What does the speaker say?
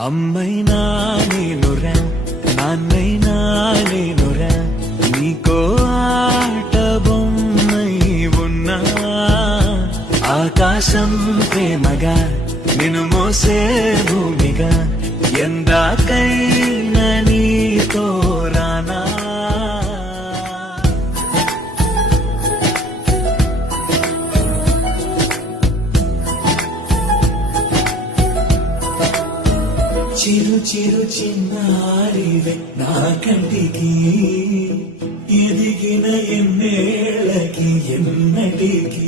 అమ్మైనా నేనురా నాన్నైనా నేనురా నీకో ఆట బొమ్మై ఉన్నా ఆకాశం ప్రేమగా నిన్ను మోసే భూమిగా ఎందాకైనా నీతో రానా చిరు చిరు చిన్నారివే నా కంటికి ఎదిగిన ఎన్నేళ్ళకి ఎన్నటికి